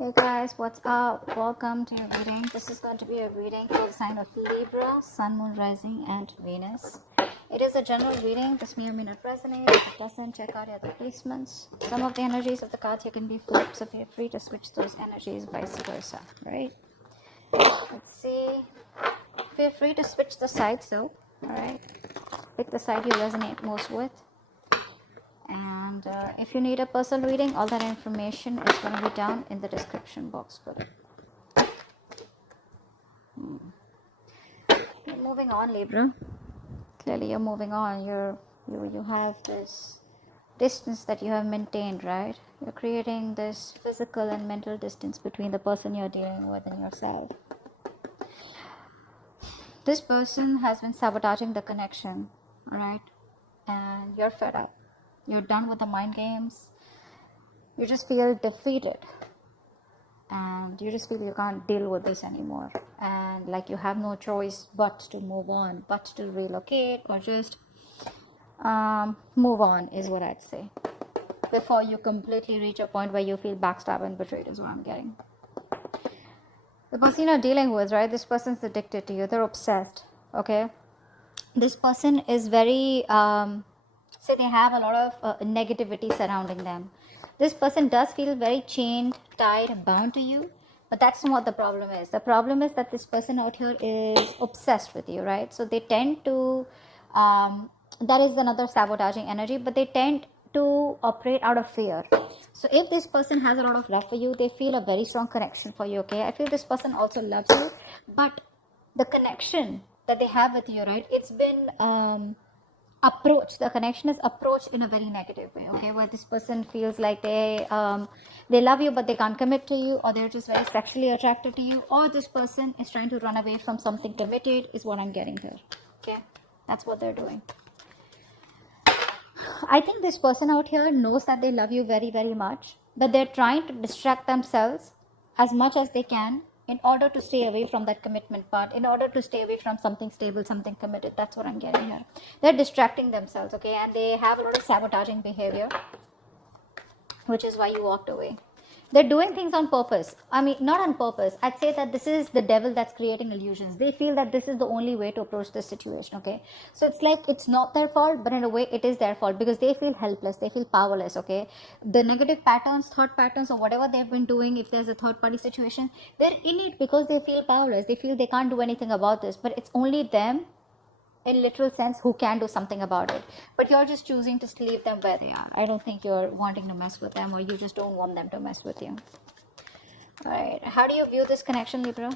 Hey guys, what's up? Welcome to your reading. This is going to be a reading for the sign of Libra, Sun, Moon, Rising, and Venus. It is a general reading. This may or may not resonate. If it doesn't, check out your other placements. Some of the energies of the cards here can be flipped, so feel free to switch those energies, vice versa. Right? Let's see. Feel free to switch the sides though. Alright? Pick the side you resonate most with. And if you need a personal reading, all that information is going to be down in the description box below. You're moving on, Libra. Clearly you're moving on. You have this distance that you have maintained, right? You're creating this physical and mental distance between the person you're dealing with and yourself. This person has been sabotaging the connection, right? And you're fed up. You're done with the mind games. You just feel defeated. And you just feel you can't deal with this anymore. And like you have no choice but to move on, but to relocate or just move on is what I'd say. Before you completely reach a point where you feel backstabbed and betrayed is what I'm getting. The person you're dealing with, right? This person's addicted to you. They're obsessed, okay? This person is very... say they have a lot of negativity surrounding them. This person does feel very chained, tied, bound to you, but that's not what the problem is. The problem is that this person out here is obsessed with you, right? So they tend to, that is another sabotaging energy, but they tend to operate out of fear. So if this person has a lot of love for you, they feel a very strong connection for you, okay? I feel this person also loves you, but the connection that they have with you, right? It's been... the connection is approached in a very negative way, okay, where this person feels like they love you but they can't commit to you, or they're just very sexually attracted to you, or this person is trying to run away from something committed is what I'm getting here, okay? That's what they're doing. I think this person out here knows that they love you very, very much, but they're trying to distract themselves as much as they can in order to stay away from that commitment part, in order to stay away from something stable, something committed. That's what I'm getting here. They're distracting themselves, okay? And they have a lot of sabotaging behavior, which is why you walked away. They're doing things on purpose. I mean, not on purpose. I'd say that this is the devil that's creating illusions. They feel that this is the only way to approach this situation, okay? So it's like it's not their fault, but in a way it is their fault because they feel helpless. They feel powerless, okay? The negative patterns, thought patterns, or whatever they've been doing, if there's a third party situation, they're in it because they feel powerless. They feel they can't do anything about this, but it's only them, in literal sense, who can do something about it. But you're just choosing to leave them where they are. I don't think you're wanting to mess with them, or you just don't want them to mess with you. All right, how do you view this connection, Libra?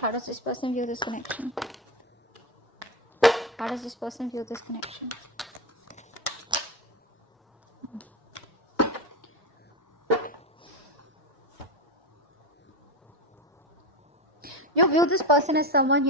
How does this person view this connection? How does this person view this connection? You view this person as someone,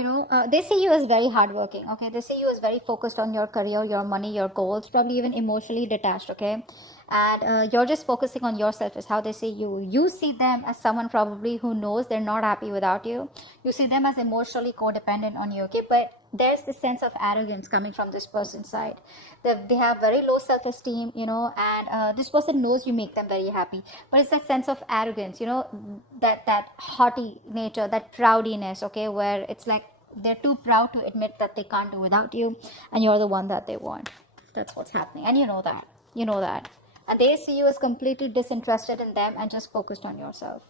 they see you as very hardworking, okay? They see you as very focused on your career, your money, your goals, probably even emotionally detached, okay? And you're just focusing on yourself is how they see you. You see them as someone probably who knows they're not happy without you. You see them as emotionally codependent on you, okay? But there's this sense of arrogance coming from this person's side. They have very low self-esteem, and this person knows you make them very happy. But it's that sense of arrogance, that haughty nature, that proudiness, okay, where it's like they're too proud to admit that they can't do without you, and you're the one that they want. That's what's happening, and you know that. And they see you as completely disinterested in them and just focused on yourself,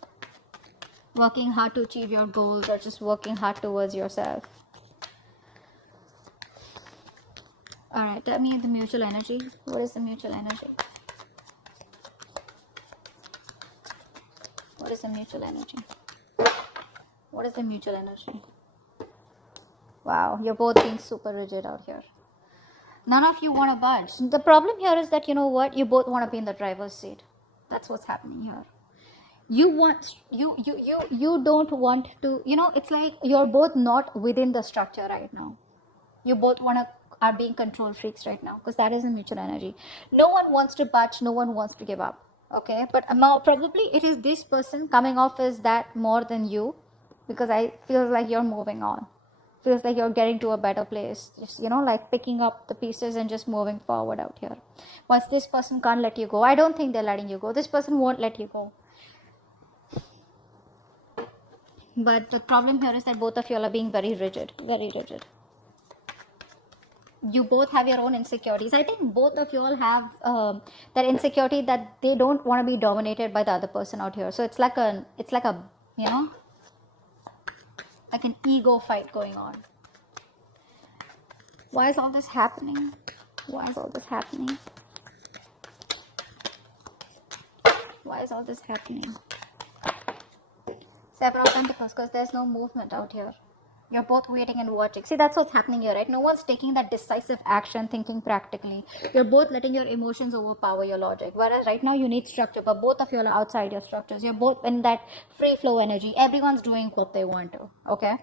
working hard to achieve your goals, or just working hard towards yourself. All right, tell me the mutual energy. What is the mutual energy? What is the mutual energy? What is the mutual energy? Wow, you're both being super rigid out here. None of you want to budge. The problem here is that, you know what? You both want to be in the driver's seat. That's what's happening here. You don't want to, it's like you're both not within the structure right now. You both are being control freaks right now, because that is a mutual energy. No one wants to budge, no one wants to give up, okay? But probably it is this person coming off as that more than you, because I feel like you're moving on. Feels like you're getting to a better place. Just, you know, like picking up the pieces and just moving forward out here. Once this person can't let you go, I don't think they're letting you go. This person won't let you go. But the problem here is that both of you are being very rigid, very rigid. You both have your own insecurities. I think both of you all have that insecurity that they don't want to be dominated by the other person out here. So it's like a, you know, like an ego fight going on. Why is all this happening? Why is all this happening? Why is all this happening? Seven of Pentacles, because there's no movement out here. You're both waiting and watching. See, that's what's happening here, right? No one's taking that decisive action, thinking practically. You're both letting your emotions overpower your logic. Whereas right now you need structure, but both of you are outside your structures. You're both in that free flow energy. Everyone's doing what they want to, okay?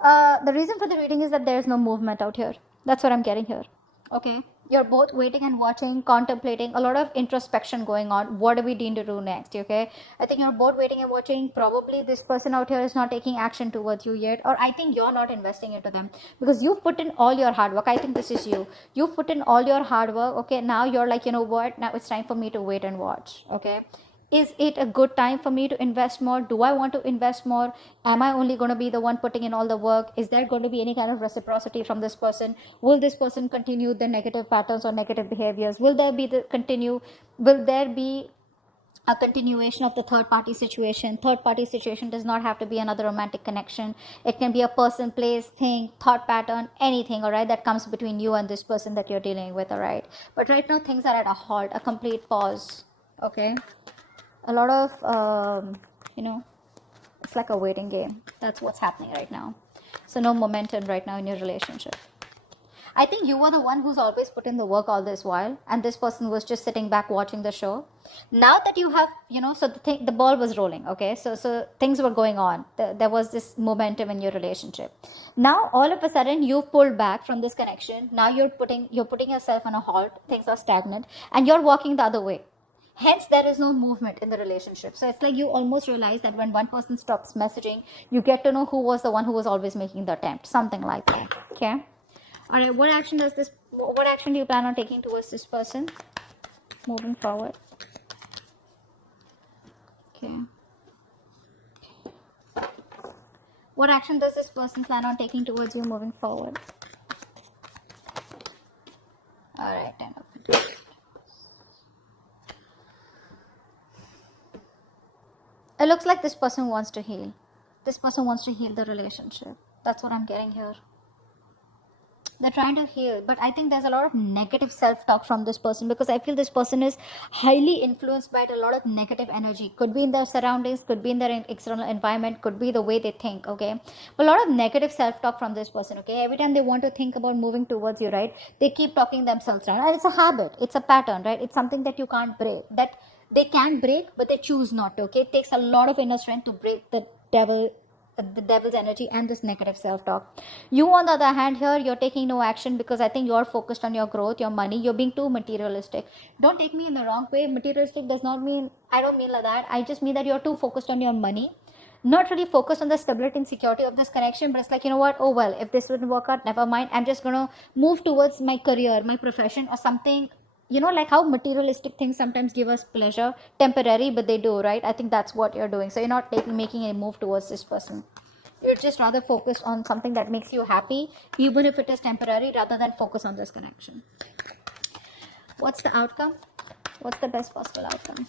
The reason for the reading is that there's no movement out here. That's what I'm getting here, okay? You're both waiting and watching, contemplating, a lot of introspection going on. What do we need to do next, okay? I think you're both waiting and watching. Probably this person out here is not taking action towards you yet, or I think you're not investing into them because you've put in all your hard work. I think this is you. You've put in all your hard work, okay? Now you're like, you know what? Now it's time for me to wait and watch, okay? Is it a good time for me to invest more? Do I want to invest more? Am I only going to be the one putting in all the work? Is there going to be any kind of reciprocity from this person? Will this person continue the negative patterns or negative behaviors? Will there be a continuation of the third party situation? Third party situation does not have to be another romantic connection. It can be a person, place, thing, thought pattern, anything, all right, that comes between you and this person that you're dealing with, all right? But right now things are at a halt, a complete pause, okay? A lot of you know, it's like a waiting game. That's what's happening right now. So no momentum right now in your relationship. I think you were the one who's always put in the work all this while, and this person was just sitting back watching the show. Now that you have, you know, so the ball was rolling, okay? So things were going on. There was this momentum in your relationship. Now all of a sudden you've pulled back from this connection. Now you're putting yourself on a halt. Things are stagnant, and you're walking the other way. Hence, there is no movement in the relationship. So it's like you almost realize that when one person stops messaging, you get to know who was the one who was always making the attempt. Something like that. Okay. All right. What action do you plan on taking towards this person moving forward? Okay. What action does this person plan on taking towards you moving forward? All right. 10 of Pentacles. It looks like this person wants to heal. This person wants to heal the relationship. That's what I'm getting here. They're trying to heal, but I think there's a lot of negative self-talk from this person because I feel this person is highly influenced by a lot of negative energy. Could be in their surroundings, could be in their external environment, could be the way they think, okay? But a lot of negative self-talk from this person, okay? Every time they want to think about moving towards you, right? They keep talking themselves down. And it's a habit. It's a pattern, right? It's something that you can't break. That they can break, but they choose not to, okay? It takes a lot of inner strength to break the devil's energy and this negative self-talk. You, on the other hand, here, you're taking no action because I think you're focused on your growth, your money. You're being too materialistic. Don't take me in the wrong way. Materialistic does not mean, I don't mean like that. I just mean that you're too focused on your money. Not really focused on the stability and security of this connection, but it's like, you know what, oh well, if this wouldn't work out, never mind. I'm just going to move towards my career, my profession, or something. You know, like how materialistic things sometimes give us pleasure, temporary, but they do, right? I think that's what you're doing. So you're not making a move towards this person. You're just rather focused on something that makes you happy, even if it is temporary, rather than focus on this connection. What's the outcome? What's the best possible outcome?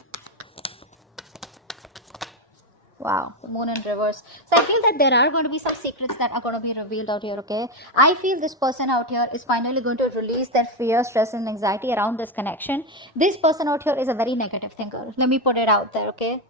Wow, the moon in reverse. So I feel that there are going to be some secrets that are going to be revealed out here, okay? I feel this person out here is finally going to release their fear, stress, and anxiety around this connection. This person out here is a very negative thinker. Let me put it out there, okay?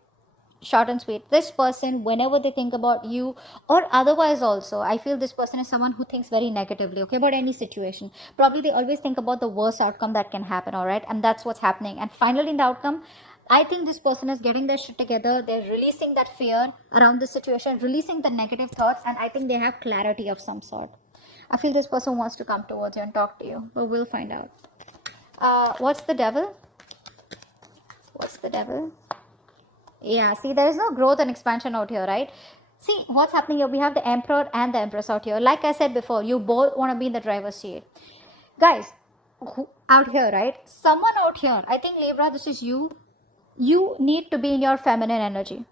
Short and sweet. This person, whenever they think about you or otherwise also, I feel this person is someone who thinks very negatively, okay, about any situation. Probably they always think about the worst outcome that can happen, all right? And that's what's happening. And finally, in the outcome, I think this person is getting their shit together. They're releasing that fear around the situation, releasing the negative thoughts, and I think they have clarity of some sort. I feel this person wants to come towards you and talk to you, but we'll find out. What's the devil? What's the devil? Yeah, see, there is no growth and expansion out here, right? See what's happening here. We have the Emperor and the Empress out here. Like I said before, you both want to be in the driver's seat. Guys, out here, right? Someone out here, I think Libra, this is you. You need to be in your feminine energy.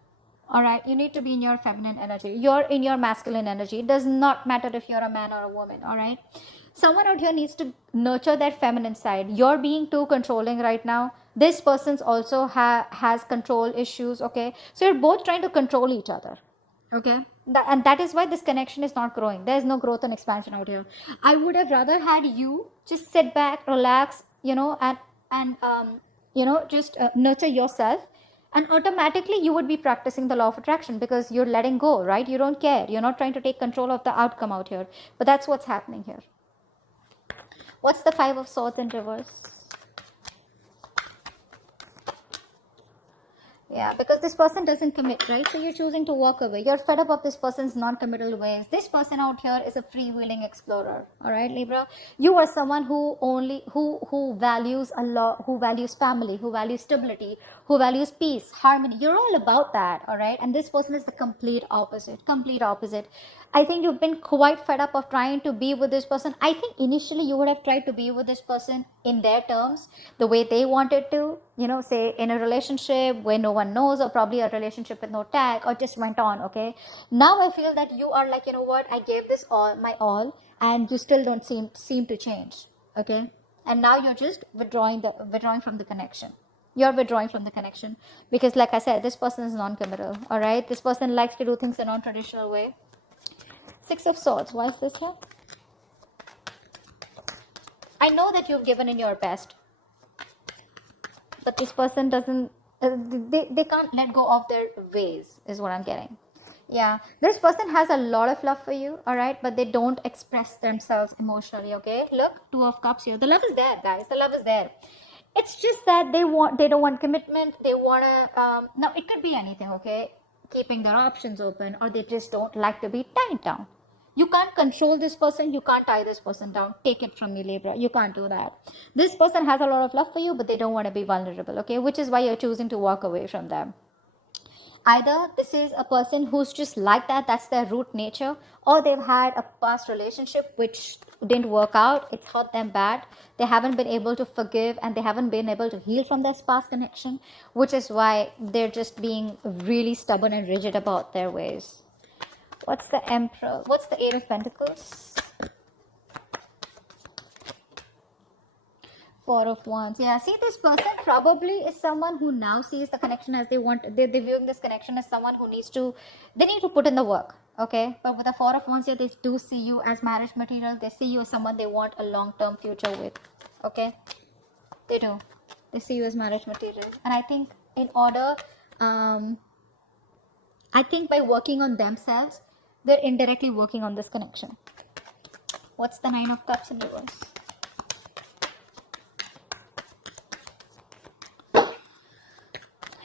All right, you need to be in your feminine energy. You're in your masculine energy. It does not matter if you're a man or a woman. All right, someone out here needs to nurture that feminine side. You're being too controlling right now. This person's also has control issues. Okay, so you're both trying to control each other. Okay, and that is why this connection is not growing. There's no growth and expansion out here. I would have rather had you just sit back, relax, and just nurture yourself, and automatically you would be practicing the law of attraction, because you're letting go, right? You don't care. You're not trying to take control of the outcome out here. But that's what's happening here. What's the Five of Swords in reverse? Yeah, because this person doesn't commit, right? So you're choosing to walk away. You're fed up of this person's non-committal ways. This person out here is a freewheeling explorer. All right, Libra. You are someone who values a lot, who values family, who values stability, who values peace, harmony. You're all about that. All right. And this person is the complete opposite. Complete opposite. I think you've been quite fed up of trying to be with this person. I think initially you would have tried to be with this person in their terms, the way they wanted to, say in a relationship where no one knows, or probably a relationship with no tag, or just went on. Okay. Now I feel that you are like, you know what, I gave this all, my all, and you still don't seem to change. Okay. And now you're just withdrawing from the connection. You're withdrawing from the connection because, like I said, this person is non-committal. All right. This person likes to do things a non-traditional way. Six of Swords. Why is this here? I know that you've given in your best, but this person doesn't, they can't let go of their ways, is what I'm getting. Yeah, this person has a lot of love for you, all right, but they don't express themselves emotionally. Okay, look, Two of Cups here. The love is there, guys. The love is there. It's just that they don't want commitment. They want to, now it could be anything, okay, keeping their options open, or they just don't like to be tied down. You can't control this person. You can't tie this person down. Take it from me, Libra. You can't do that. This person has a lot of love for you, but they don't want to be vulnerable, okay? Which is why you're choosing to walk away from them. Either this is a person who's just like that, that's their root nature, or they've had a past relationship which didn't work out. It's hurt them bad. They haven't been able to forgive, and they haven't been able to heal from this past connection, which is why they're just being really stubborn and rigid about their ways. What's the Emperor? What's the Eight of Pentacles? Four of Wands. Yeah, see, this person probably is someone who now sees the connection as they want. They're viewing this connection as someone who they need to put in the work. Okay, but with the Four of Wands here, they do see you as marriage material. They see you as someone they want a long-term future with. Okay, they do. They see you as marriage material, and I think in order, I think by working on themselves, they're indirectly working on this connection. What's the Nine of Cups in reverse? Nine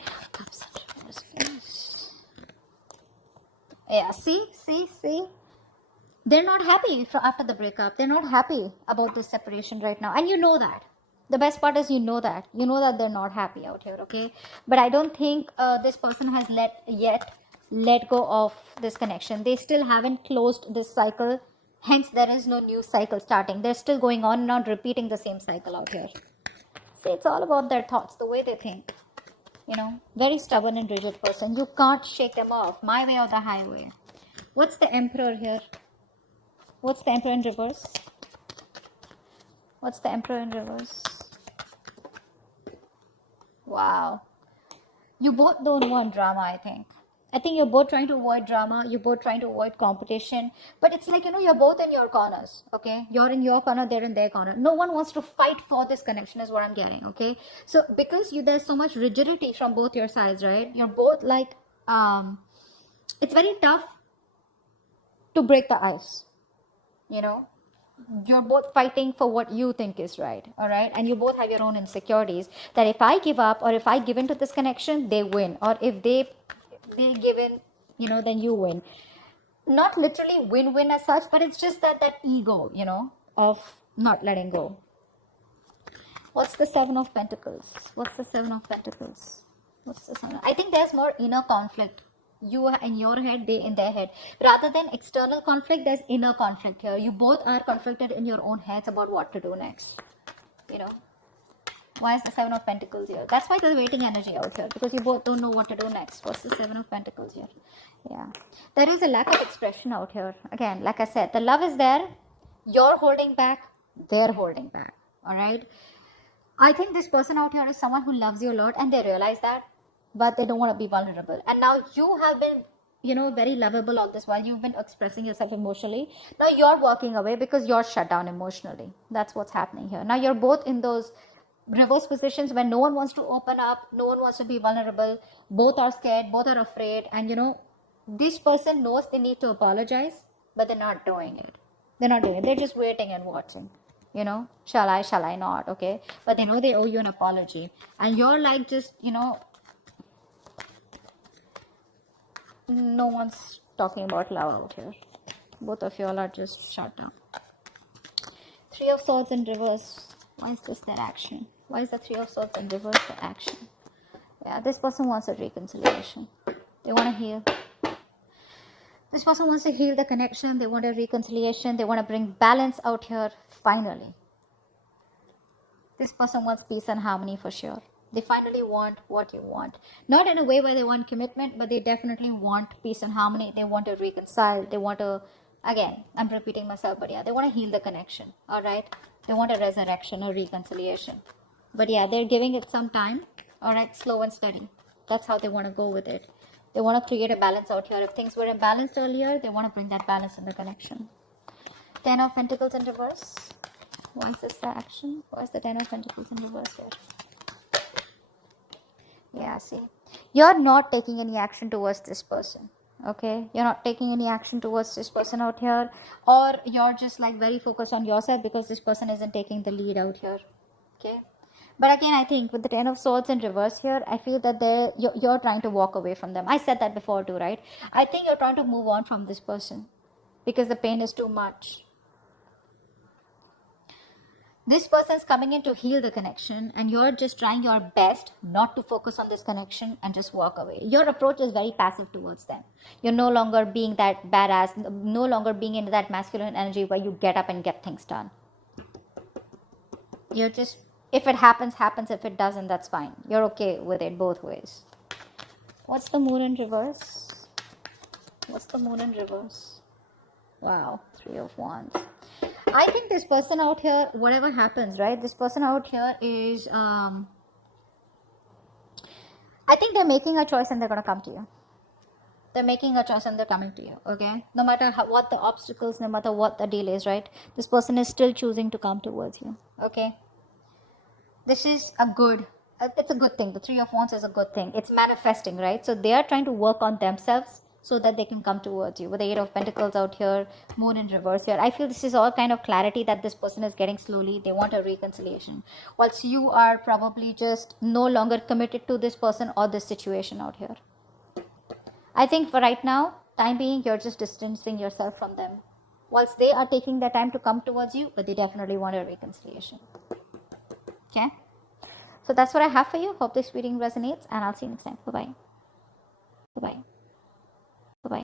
of Cups in reverse, please. Yeah, see? They're not happy after the breakup. They're not happy about this separation right now. And you know that. The best part is you know that. You know that they're not happy out here, okay? But I don't think this person has let go of this connection. They still haven't closed this cycle, hence there is no new cycle starting. They're still going on and on, repeating the same cycle out here. See, it's all about their thoughts, the way they think. Very stubborn and rigid person. You can't shake them off. My way or the highway. What's the Emperor here? What's the Emperor in reverse? What's the Emperor in reverse? Wow. You both don't want drama, I think. I think you're both trying to avoid drama. You're both trying to avoid competition. But it's like, you're both in your corners, okay? You're in your corner, they're in their corner. No one wants to fight for this connection is what I'm getting, okay? So because there's so much rigidity from both your sides, right? You're both like, it's very tough to break the ice, You're both fighting for what you think is right, all right? And you both have your own insecurities that if I give up, or if I give into this connection, they win. Or if they give in, then you win. Not literally win-win as such, but it's just that ego, of not letting go. What's the Seven of Pentacles? What's the Seven of Pentacles? What's the Seven? I think there's more inner conflict, You are in your head, they in their head. Rather than external conflict, there's inner conflict here. You both are conflicted in your own heads about what to do next. You know, why is the Seven of Pentacles here? That's why there's waiting energy out here, because you both don't know what to do next. What's the Seven of Pentacles here? Yeah, there is a lack of expression out here. Again, like I said, the love is there. You're holding back, they're holding back. All right. I think this person out here is someone who loves you a lot, and they realize that, but they don't want to be vulnerable. And now you have been, very lovable all this while. You've been expressing yourself emotionally. Now you're walking away because you're shut down emotionally. That's what's happening here. Now you're both in those reverse positions where no one wants to open up, no one wants to be vulnerable. Both are scared, both are afraid. And this person knows they need to apologize, but they're not doing it. They're just waiting and watching. Shall I not? Okay. But they know they owe you an apology. And you're like, just, no one's talking about love out here. Both of you all are just shut down. Three of Swords in reverse. Why is this their action? Why is the Three of Swords in reverse the action? Yeah, this person wants a reconciliation. They want to heal. This person wants to heal the connection. They want a reconciliation. They want to bring balance out here, finally. This person wants peace and harmony for sure. They finally want what you want. Not in a way where they want commitment, but they definitely want peace and harmony. They want to reconcile. They want to, again, I'm repeating myself, but yeah, they want to heal the connection. All right. They want a resurrection or reconciliation. But yeah, they're giving it some time. All right. Slow and steady. That's how they want to go with it. They want to create a balance out here. If things were imbalanced earlier, they want to bring that balance in the connection. Ten of Pentacles in reverse. Why is this the action? Why is the Ten of Pentacles in reverse here? Yeah, see. You're not taking any action towards this person. Okay? You're not taking any action towards this person out here. Or you're just like very focused on yourself because this person isn't taking the lead out here. Okay? But again, I think with the Ten of Swords in reverse here, I feel that you're trying to walk away from them. I said that before too, right? I think you're trying to move on from this person because the pain is too much. This person's coming in to heal the connection, and you're just trying your best not to focus on this connection and just walk away. Your approach is very passive towards them. You're no longer being that badass, no longer being in that masculine energy where you get up and get things done. You're just, if it happens, happens. If it doesn't, that's fine. You're okay with it both ways. What's the Moon in reverse? What's the Moon in reverse? Wow, Three of Wands. I think this person out here, whatever happens, right? This person out here is, I think they're making a choice and they're going to come to you. They're making a choice and they're coming to you, okay? No matter what the obstacles, no matter what the deal is, right? This person is still choosing to come towards you, okay? This is it's a good thing. The Three of Wands is a good thing. It's manifesting, right? So they are trying to work on themselves so that they can come towards you. With the Eight of Pentacles out here, Moon in reverse here, I feel this is all kind of clarity that this person is getting slowly. They want a reconciliation. Whilst you are probably just no longer committed to this person or this situation out here. I think for right now, time being, you're just distancing yourself from them. Whilst they are taking their time to come towards you, but they definitely want a reconciliation. Okay? So that's what I have for you. Hope this reading resonates, and I'll see you next time. Bye-bye. Bye-bye.